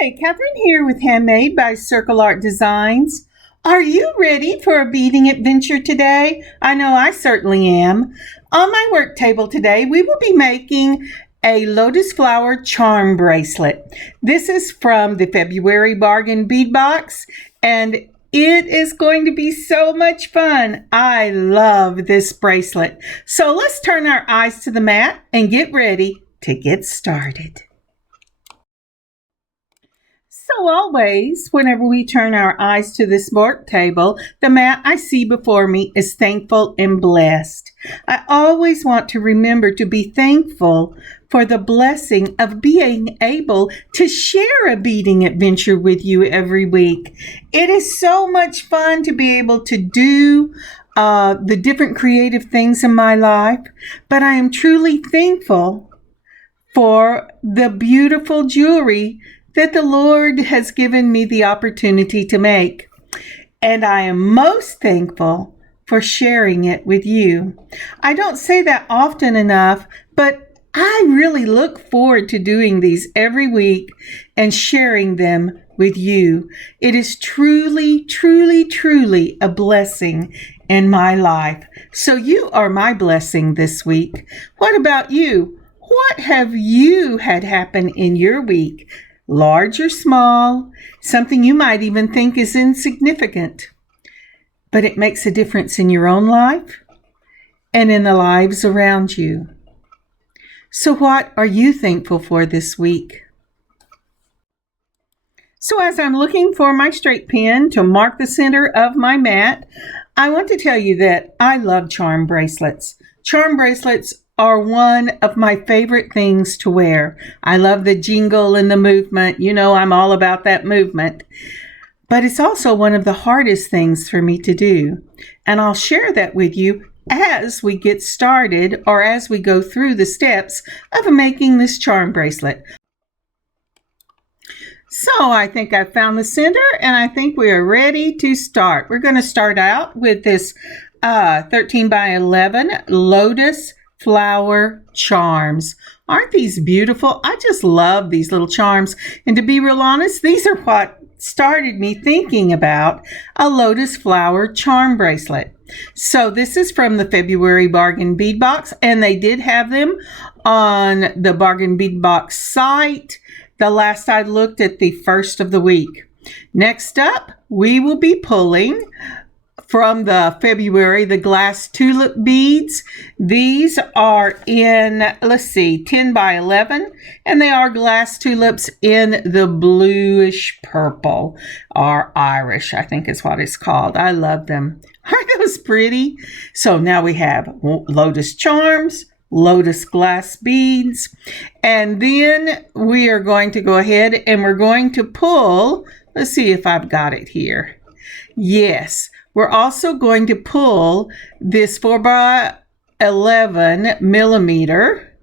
Hi, Kathryn here with Handmade by circleartdesigns. Are you ready for a beading adventure today? I know I certainly am. On my work table today, we will be making a Lotus Flower Charm Bracelet. This is from the February bargain Bead Box, and it is going to be so much fun. I love this bracelet. So let's turn our eyes to the mat and get ready to get started. So always, whenever we turn our eyes to this work table, the mat I see before me is thankful and blessed. I always want to remember to be thankful for the blessing of being able to share a beading adventure with you every week. It is so much fun to be able to do the different creative things in my life, but I am truly thankful for the beautiful jewelry that the Lord has given me the opportunity to make. And I am most thankful for sharing it with you. I don't say that often enough, but I really look forward to doing these every week and sharing them with you. It is truly, truly, truly a blessing in my life. So you are my blessing this week. What about you? What have you had happen in your week? Large or small, something you might even think is insignificant, but it makes a difference in your own life and in the lives around you. So what are you thankful for this week? So as I'm looking for my straight pen to mark the center of my mat, I want to tell you that I love charm bracelets. Charm bracelets are one of my favorite things to wear. I love the jingle and the movement. You know, I'm all about that movement. But it's also one of the hardest things for me to do. And I'll share that with you as we get started or as we go through the steps of making this charm bracelet. So I think I've found the center and I think we are ready to start. We're going to start out with this 13 by 11 Lotus Flower Charms. Aren't these beautiful? I just love these little charms. And to be real honest, these are what started me thinking about a Lotus Flower Charm Bracelet. So this is from the February bargain Bead Box, and they did have them on the bargain Bead Box site the last I looked at the first of the week. Next up, we will be pulling from the February, the glass tulip beads. These are in, 10 by 11, and they are glass tulips in the bluish purple, or Irish, I think is what it's called. I love them. Aren't those pretty? So now we have Lotus Charms, Lotus glass beads, and then we are going to go ahead and we're going to pull, let's see if I've got it here. Yes. We're also going to pull this 4 by 11 millimeter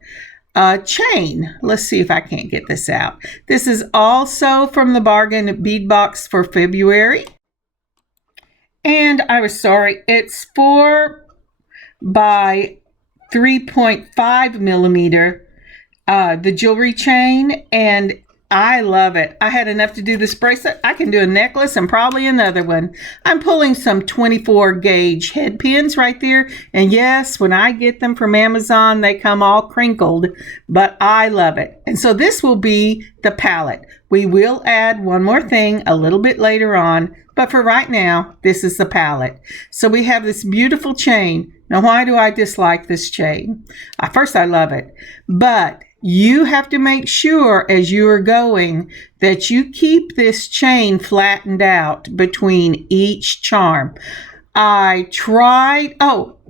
chain. Let's see if I can't get this out. This is also from the bargain Bead Box for February. And I was sorry, it's 4 by 3.5 millimeter, the jewelry chain, and I love it. I had enough to do this bracelet. I can do a necklace and probably another one. I'm pulling some 24 gauge head pins right there. And yes, when I get them from Amazon, they come all crinkled, but I love it. And so this will be the palette. We will add one more thing a little bit later on, but for right now, this is the palette. So we have this beautiful chain. Now, why do I dislike this chain? First, I love it, but you have to make sure as you are going that you keep this chain flattened out between each charm. I tried,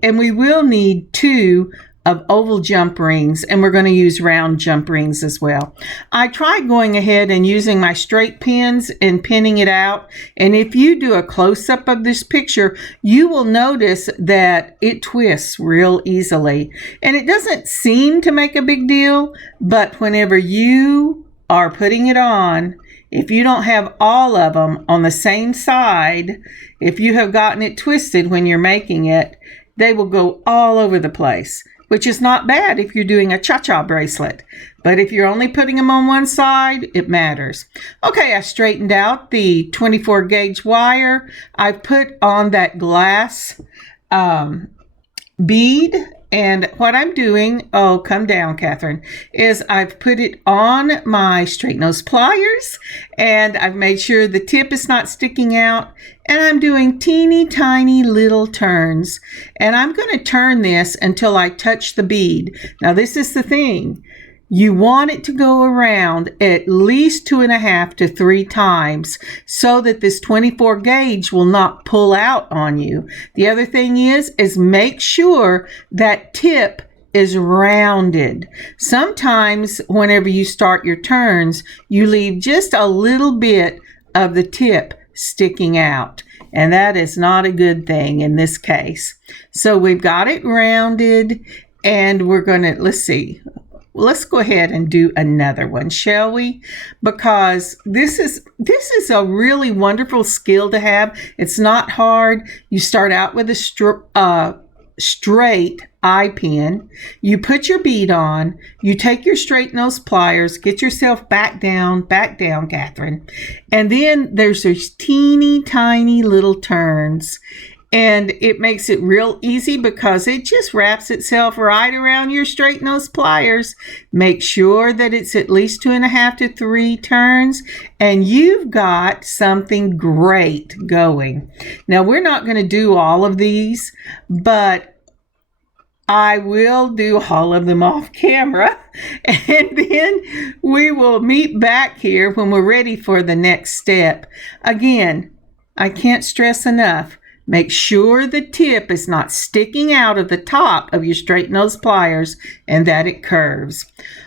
and we will need 2 of oval jump rings, and we're going to use round jump rings as well. I tried going ahead and using my straight pins and pinning it out, and if you do a close-up of this picture, you will notice that it twists real easily. And it doesn't seem to make a big deal, but whenever you are putting it on, if you don't have all of them on the same side, if you have gotten it twisted when you're making it, they will go all over the place, which is not bad if you're doing a cha-cha bracelet. But if you're only putting them on one side, it matters. Okay, I straightened out the 24 gauge wire. I put on that glass bead. And what I'm doing, oh, come down, Kathryn, is I've put it on my straight nose pliers, and I've made sure the tip is not sticking out, and I'm doing teeny tiny little turns. And I'm going to turn this until I touch the bead. Now, this is the thing. You want it to go around at least 2.5 to 3 times so that this 24 gauge will not pull out on you. The other thing is make sure that tip is rounded. Sometimes whenever you start your turns, you leave just a little bit of the tip sticking out. And that is not a good thing in this case. So we've got it rounded, and we're going to, let's see. Let's go ahead and do another one, shall we? Because this is a really wonderful skill to have. It's not hard. You start out with a straight eye pin. You put your bead on. You take your straight nose pliers. Get yourself back down, Kathryn. And then there's those teeny tiny little turns. And it makes it real easy because it just wraps itself right around your straight nose pliers. Make sure that it's at least 2.5 to 3 turns, and you've got something great going. Now, we're not going to do all of these, but I will do all of them off camera, and then we will meet back here when we're ready for the next step. Again, I can't stress enough. Make sure the tip is not sticking out of the top of your straight nose pliers and that it curves.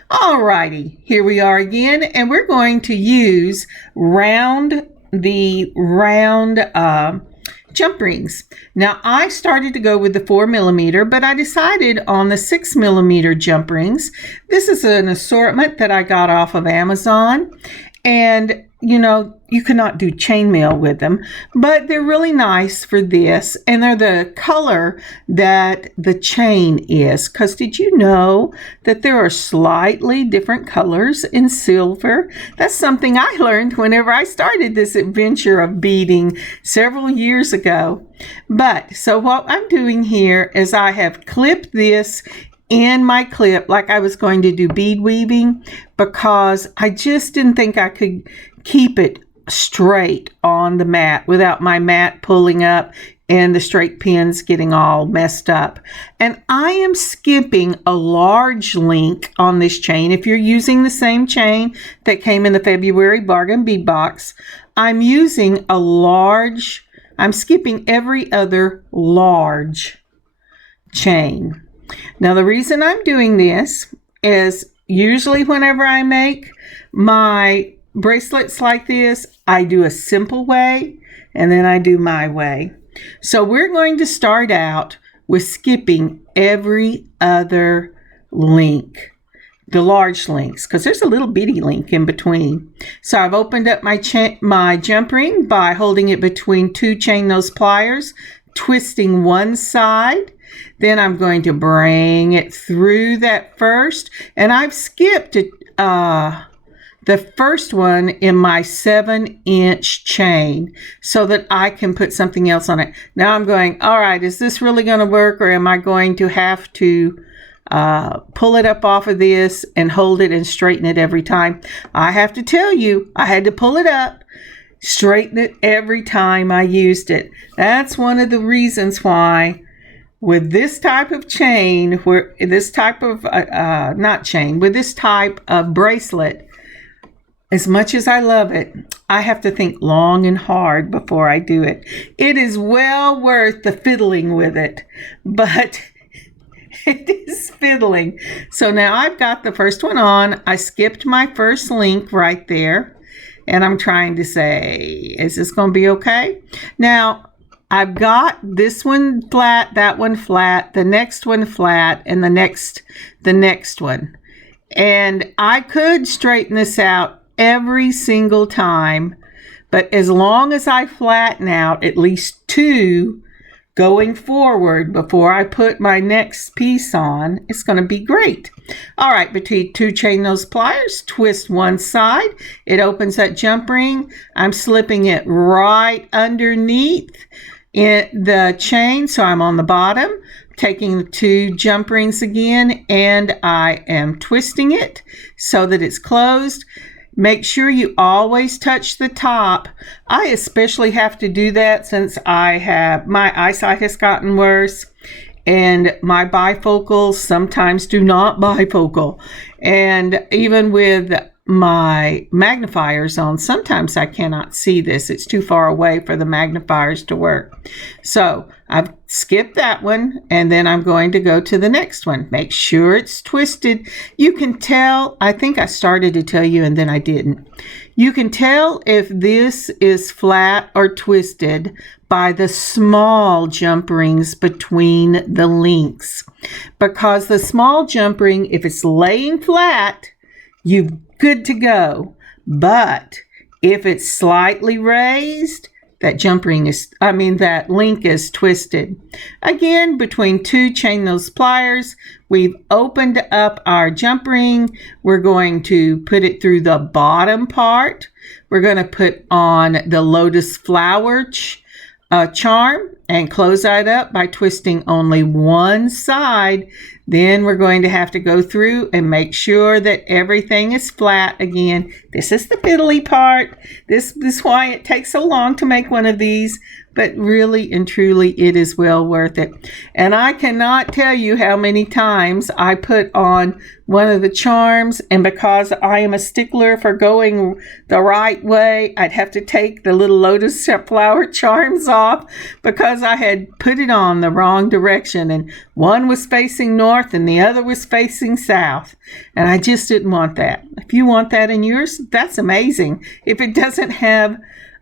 Alrighty, here we are again, and we're going to use round jump rings. Now, I started to go with the 4mm, but I decided on the 6mm jump rings. This is an assortment that I got off of Amazon, and you know, you cannot do chainmail with them, but they're really nice for this, and they're the color that the chain is. Because did you know that there are slightly different colors in silver? That's something I learned whenever I started this adventure of beading several years ago. But so what I'm doing here is I have clipped this in my clip like I was going to do bead weaving, because I just didn't think I could keep it straight on the mat without my mat pulling up and the straight pins getting all messed up. And I am skipping a large link on this chain. If you're using the same chain that came in the February bargain bead box, I'm skipping every other large chain. Now, the reason I'm doing this is usually whenever I make my bracelets like this, I do a simple way, and then I do my way. So we're going to start out with skipping every other link, the large links, because there's a little bitty link in between. So I've opened up my jump ring by holding it between 2 chain nose pliers, twisting one side. Then I'm going to bring it through that first, and I've skipped it, the first one in my 7-inch chain so that I can put something else on it. Now I'm going, all right, is this really going to work, or am I going to have to pull it up off of this and hold it and straighten it every time? I have to tell you, I had to pull it up, straighten it every time I used it. That's one of the reasons why with this type of chain, with this type of bracelet, as much as I love it, I have to think long and hard before I do it. It is well worth the fiddling with it, but it is fiddling. So now I've got the first one on. I skipped my first link right there, and I'm trying to say, is this going to be okay? Now, I've got this one flat, that one flat, the next one flat, and the next one. And I could straighten this out every single time, but as long as I flatten out at least 2 going forward before I put my next piece on, it's going to be great. All right, between 2 chain nose pliers, twist one side. It opens that jump ring. I'm slipping it right underneath the chain, so I'm on the bottom, taking the 2 jump rings again, and I am twisting it so that it's closed. Make sure you always touch the top. I especially have to do that since my eyesight has gotten worse, and my bifocals sometimes do not bifocal. And even with my magnifiers on, sometimes I cannot see this. It's too far away for the magnifiers to work. So I've skipped that one, and then I'm going to go to the next one. Make sure it's twisted. You can tell, I think I started to tell you and then I didn't. You can tell if this is flat or twisted by the small jump rings between the links. Because the small jump ring, if it's laying flat, you've good to go. But if it's slightly raised, that link is twisted. Again, between 2 chain nose pliers, we've opened up our jump ring. We're going to put it through the bottom part. We're going to put on the Lotus Flower Charm and close that up by twisting only one side. Then we're going to have to go through and make sure that everything is flat again. This is the fiddly part. This is why it takes so long to make one of these, but really and truly it is well worth it. And I cannot tell you how many times I put on one of the charms, and because I am a stickler for going the right way, I'd have to take the little Lotus Flower Charms off because I had put it on the wrong direction, and one was facing north and the other was facing south, and I just didn't want that. If you want that in yours, that's amazing. If it doesn't have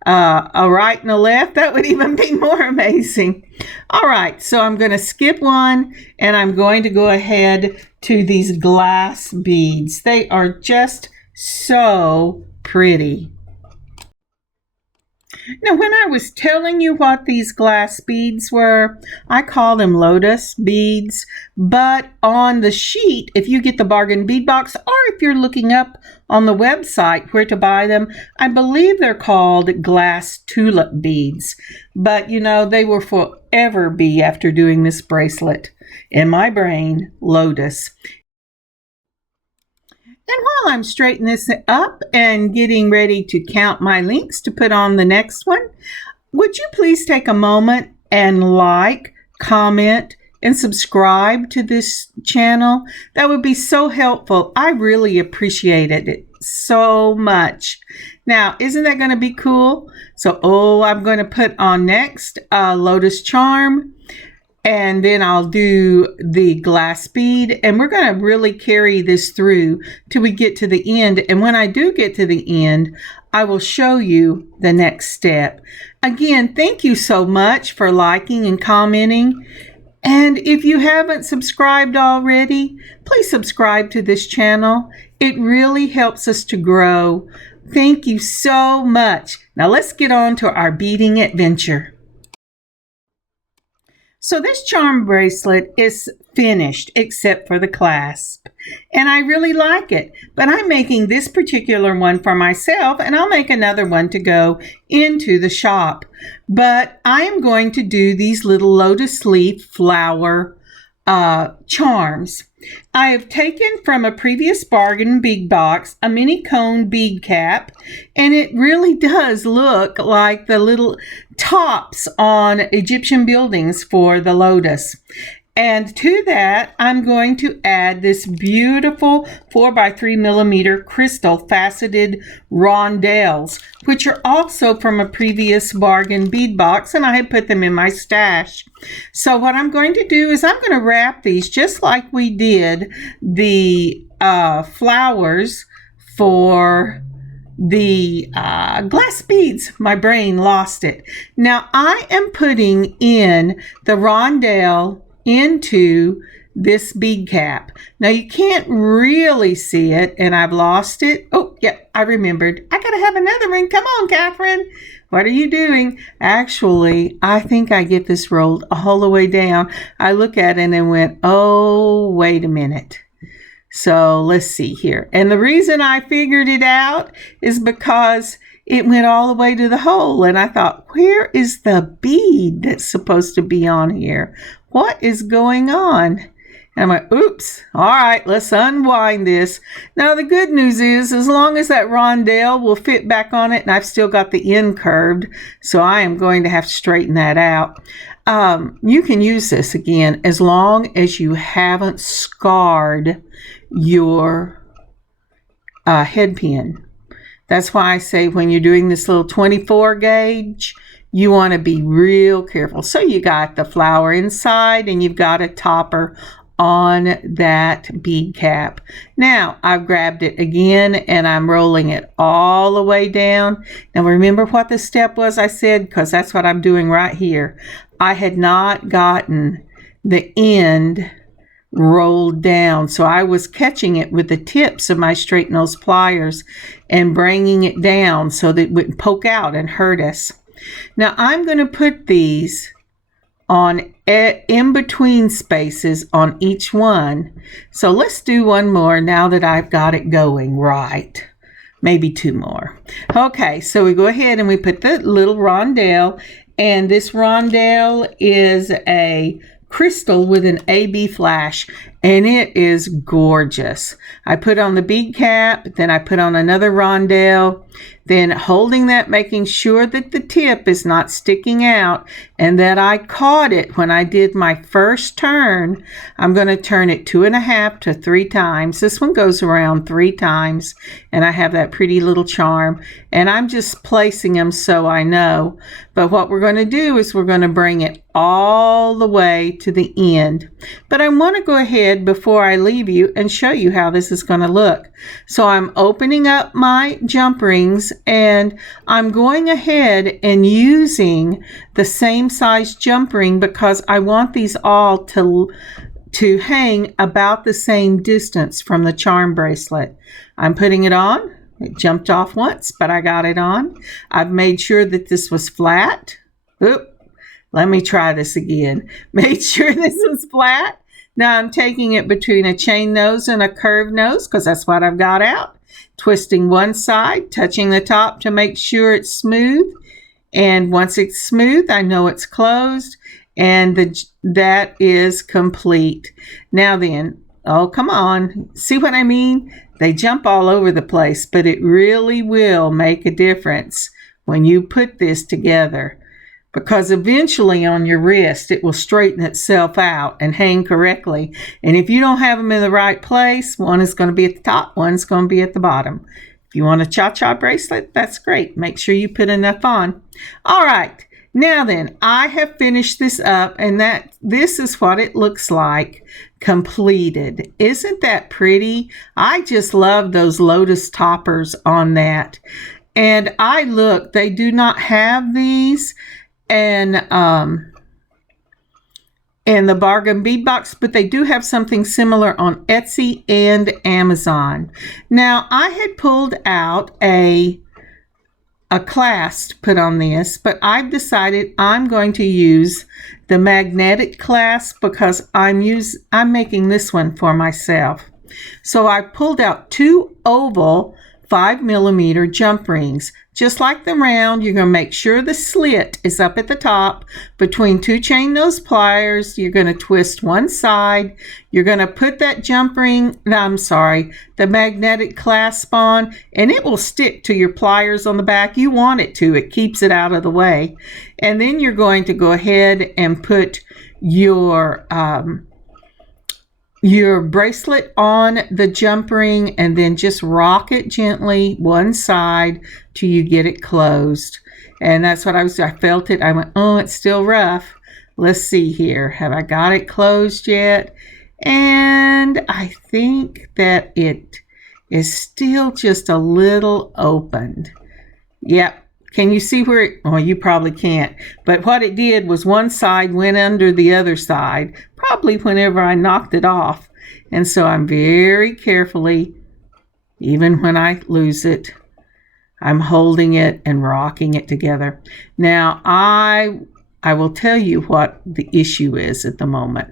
a right and a left, that would even be more amazing. All right, so I'm going to skip one, and I'm going to go ahead to these glass beads. They are just so pretty. Now, when I was telling you what these glass beads were, I call them lotus beads, but on the sheet, if you get the bargain bead box, or if you're looking up on the website where to buy them, I believe they're called glass tulip beads. But you know, they will forever be, after doing this bracelet, in my brain, lotus. And while I'm straightening this up and getting ready to count my links to put on the next one, would you please take a moment and like, comment, and subscribe to this channel? That would be so helpful. I really appreciate it so much. Now, isn't that going to be cool? So, I'm going to put on next Lotus Charm. And then I'll do the glass bead, and we're going to really carry this through till we get to the end. And when I do get to the end, I will show you the next step. Again, thank you so much for liking and commenting. And if you haven't subscribed already, please subscribe to this channel. It really helps us to grow. Thank you so much. Now let's get on to our beading adventure. So this charm bracelet is finished except for the clasp, and I really like it, but I'm making this particular one for myself, and I'll make another one to go into the shop. But I am going to do these little lotus leaf flower charms. I have taken from a previous bargain bead box a mini cone bead cap, and it really does look like the little tops on Egyptian buildings for the lotus. And to that, I'm going to add this beautiful 4x3mm crystal faceted rondelles, which are also from a previous bargain bead box, and I have put them in my stash. So what I'm going to do is I'm going to wrap these just like we did the flowers for the glass beads. My brain lost it. Now I am putting in the rondelle into this bead cap. Now you can't really see it, and I've lost it. Oh yeah, I remembered. I gotta have another Kathryn, come on, Kathryn. What are you doing? Actually, I think I get this rolled all the way down. I look at it and went, oh, wait a minute. So let's see here. And the reason I figured it out is because it went all the way to the hole. And I thought, where is the bead that's supposed to be on here? What is going on? And I went, oops. All right, let's unwind this. Now, the good news is, as long as that rondelle will fit back on it, and I've still got the end curved, so I am going to have to straighten that out. You can use this again as long as you haven't scarred your head pin. That's why I say when you're doing this little 24 gauge, you want to be real careful. So you got the flower inside and you've got a topper on that bead cap. Now I've grabbed it again and I'm rolling it all the way down. Now remember what the step was I said, because that's what I'm doing right here. I had not gotten the end rolled down, so I was catching it with the tips of my straight nose pliers and bringing it down so that it wouldn't poke out and hurt us. Now I'm going to put these on in between spaces on each one. So let's do one more now that I've got it going right. Maybe two more. Okay, so we go ahead and we put the little rondelle, and this rondelle is a crystal with an AB flash, and it is gorgeous. I put on the bead cap, then I put on another rondelle, then holding that, making sure that the tip is not sticking out and that I caught it when I did my first turn. I'm going to turn it 2.5 to 3 times. This one goes around 3 times, and I have that pretty little charm, and I'm just placing them so I know. But what we're going to do is we're going to bring it all the way to the end. But I want to go ahead before I leave you and show you how this is going to look. So I'm opening up my jump rings, and I'm going ahead and using the same size jump ring because I want these all to hang about the same distance from the charm bracelet. I'm putting it on. It jumped off once, but I got it on. I've made sure that this was flat. Oop, let me try this again. Made sure this was flat. Now I'm taking it between a chain nose and a curved nose because that's what I've got out. Twisting one side, touching the top to make sure it's smooth. And once it's smooth, I know it's closed, and that is complete. Now then, oh, come on. See what I mean? They jump all over the place, but it really will make a difference when you put this together, because eventually on your wrist, it will straighten itself out and hang correctly. And if you don't have them in the right place, one is going to be at the top, one's going to be at the bottom. If you want a cha-cha bracelet, that's great. Make sure you put enough on. All right. Now then, I have finished this up, and this is what it looks like completed. Isn't that pretty? I just love those lotus toppers on that. And I look, they do not have these and the bargain bead box, but they do have something similar on Etsy and Amazon. Now I had pulled out a clasp to put on this, but I've decided I'm going to use the magnetic clasp because I'm making this one for myself. So I pulled out 2 oval 5mm jump rings. Just like the round, you're going to make sure the slit is up at the top between 2 chain nose pliers. You're going to twist one side. You're going to put that jump ring, the magnetic clasp on, and it will stick to your pliers on the back. You want it to. It keeps it out of the way. And then you're going to go ahead and put your bracelet on the jump ring, and then just rock it gently one side till you get it closed. And that's what I felt it. I went, oh, it's still rough. Let's see here. Have I got it closed yet? And I think that it is still just a little opened. Yep. Can you see where it, well, you probably can't, but what it did was one side went under the other side, probably whenever I knocked it off. And so I'm very carefully, even when I lose it, I'm holding it and rocking it together. Now, I will tell you what the issue is at the moment.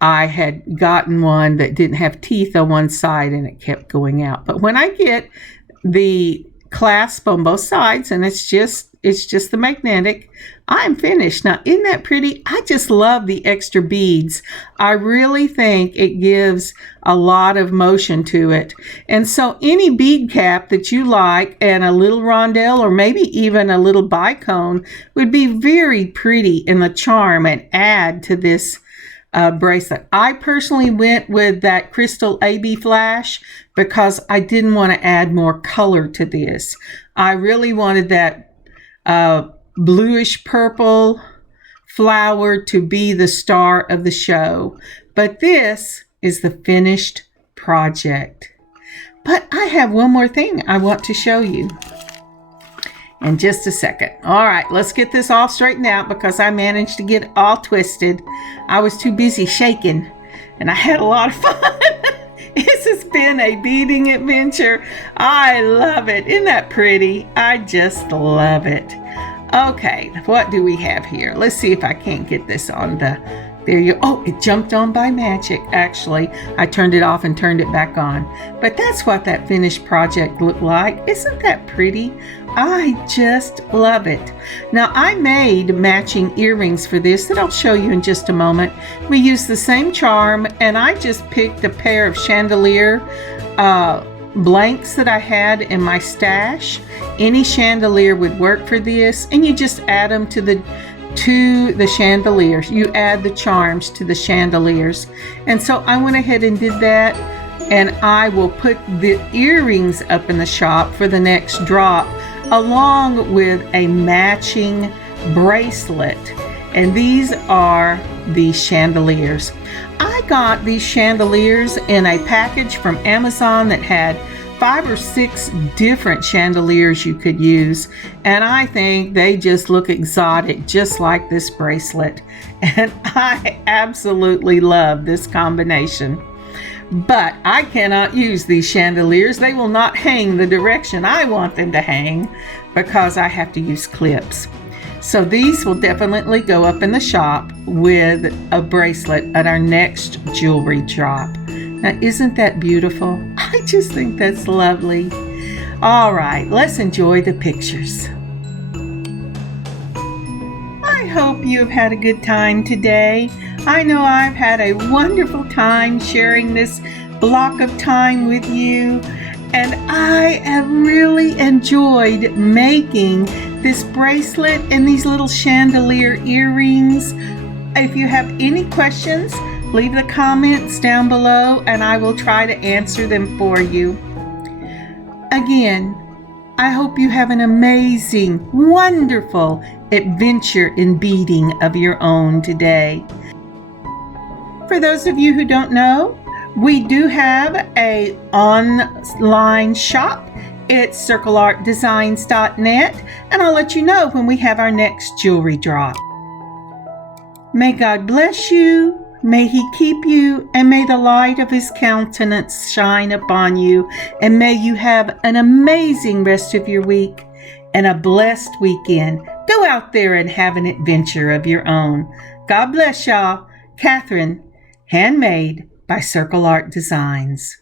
I had gotten one that didn't have teeth on one side and it kept going out. But when I get the clasp on both sides, and it's just the magnetic, I'm finished. Now, isn't that pretty? I just love the extra beads. I really think it gives a lot of motion to it. And so any bead cap that you like and a little rondelle or maybe even a little bicone would be very pretty in the charm and add to this bracelet. I personally went with that crystal AB flash because I didn't want to add more color to this. I really wanted that bluish purple flower to be the star of the show. But this is the finished project. But I have one more thing I want to show you in just a second. All right, let's get this all straightened out because I managed to get it all twisted. I was too busy shaking and I had a lot of fun. This has been a beading adventure. I love it. Isn't that pretty? I just love it. Okay, what do we have here? Let's see if I can't get this on the, there you, oh, it jumped on by magic. Actually, I turned it off and turned it back on. But that's what that finished project looked like. Isn't that pretty? I just love it. Now, I made matching earrings for this that I'll show you in just a moment. We used the same charm, and I just picked a pair of chandelier blanks that I had in my stash. Any chandelier would work for this, and you just add them to the chandeliers. You add the charms to the chandeliers. And so I went ahead and did that, and I will put the earrings up in the shop for the next drop along with a matching bracelet. And these are the chandeliers. I got these chandeliers in a package from Amazon that had 5 or 6 different chandeliers you could use, and I think they just look exotic, just like this bracelet. And I absolutely love this combination. But I cannot use these chandeliers. They will not hang the direction I want them to hang because I have to use clips. So these will definitely go up in the shop with a bracelet at our next jewelry drop. Now, isn't that beautiful? I just think that's lovely. All right, let's enjoy the pictures. I hope you've had a good time today. I know I've had a wonderful time sharing this block of time with you, and I have really enjoyed making this bracelet and these little chandelier earrings. If you have any questions, leave the comments down below and I will try to answer them for you. Again, I hope you have an amazing, wonderful adventure in beading of your own today. For those of you who don't know, we do have an online shop. It's circleartdesigns.net, and I'll let you know when we have our next jewelry drop. May God bless you, may He keep you, and may the light of His countenance shine upon you, and may you have an amazing rest of your week and a blessed weekend. Go out there and have an adventure of your own. God bless y'all. Kathryn, Handmade by Circle Art Designs.